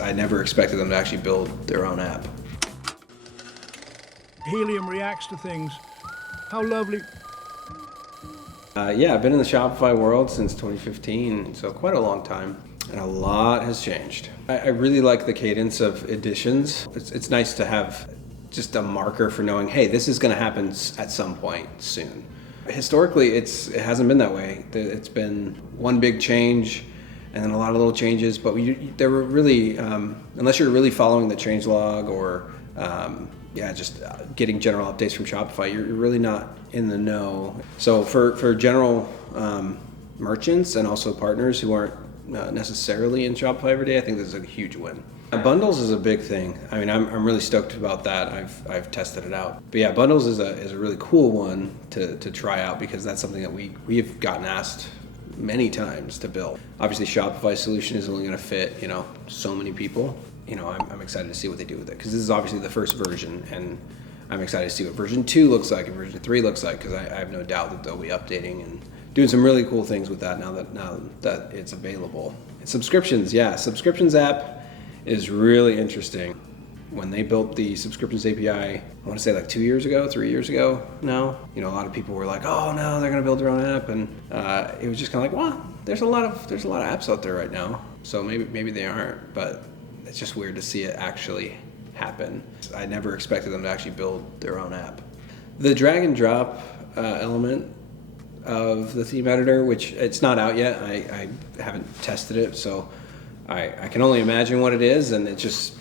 I never expected them to actually build their own app. Helium reacts to things. How lovely. Yeah, I've been in the Shopify world since 2015, so quite a long time, and a lot has changed. I really like the cadence of additions. It's nice to have just a marker for knowing, hey, this is going to happen at some point soon. Historically, it hasn't been that way. It's been one big change and then a lot of little changes, but there were really, unless you're really following the changelog or just getting general updates from Shopify, you're really not in the know. So for general merchants and also partners who aren't necessarily in Shopify every day, I think this is a huge win. Bundles is a big thing. I mean, I'm really stoked about that. I've tested it out. But yeah, Bundles is a really cool one to try out because that's something that we've gotten asked many times to build. Obviously, Shopify's solution is only going to fit so many people. I'm excited to see what they do with it because this is obviously the first version, and I'm excited to see what version 2 looks like and version 3 looks like because I have no doubt that they'll be updating and doing some really cool things with that now that it's available. Subscriptions, yeah, Subscriptions app is really interesting. When they built the Subscriptions API, I want to say like 2 years ago, 3 years ago now, a lot of people were like, oh no, they're going to build their own app. And it was just kind of like, well, there's a lot of apps out there right now. So maybe they aren't, but it's just weird to see it actually happen. I never expected them to actually build their own app. The drag and drop element of the theme editor, which it's not out yet. I haven't tested it, so I can only imagine what it is, and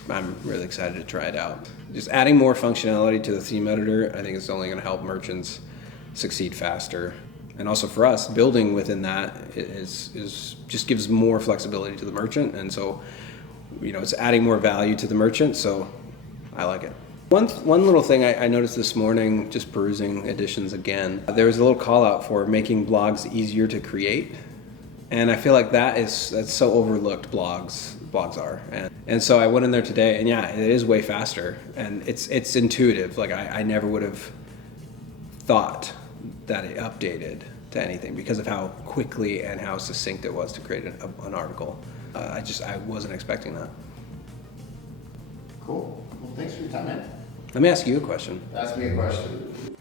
I'm really excited to try it out. Just adding more functionality to the theme editor, I think it's only going to help merchants succeed faster. And also for us, building within that is just gives more flexibility to the merchant, and so it's adding more value to the merchant, so I like it. One little thing I noticed this morning, just perusing editions again, there was a little call out for making blogs easier to create. And I feel like that's so overlooked, blogs are. And so I went in there today, and yeah, it is way faster, and it's intuitive. Like I never would have thought that it updated to anything because of how quickly and how succinct it was to create an article. I wasn't expecting that. Cool. Well, thanks for your time, man. Let me ask you a question. Ask me a question.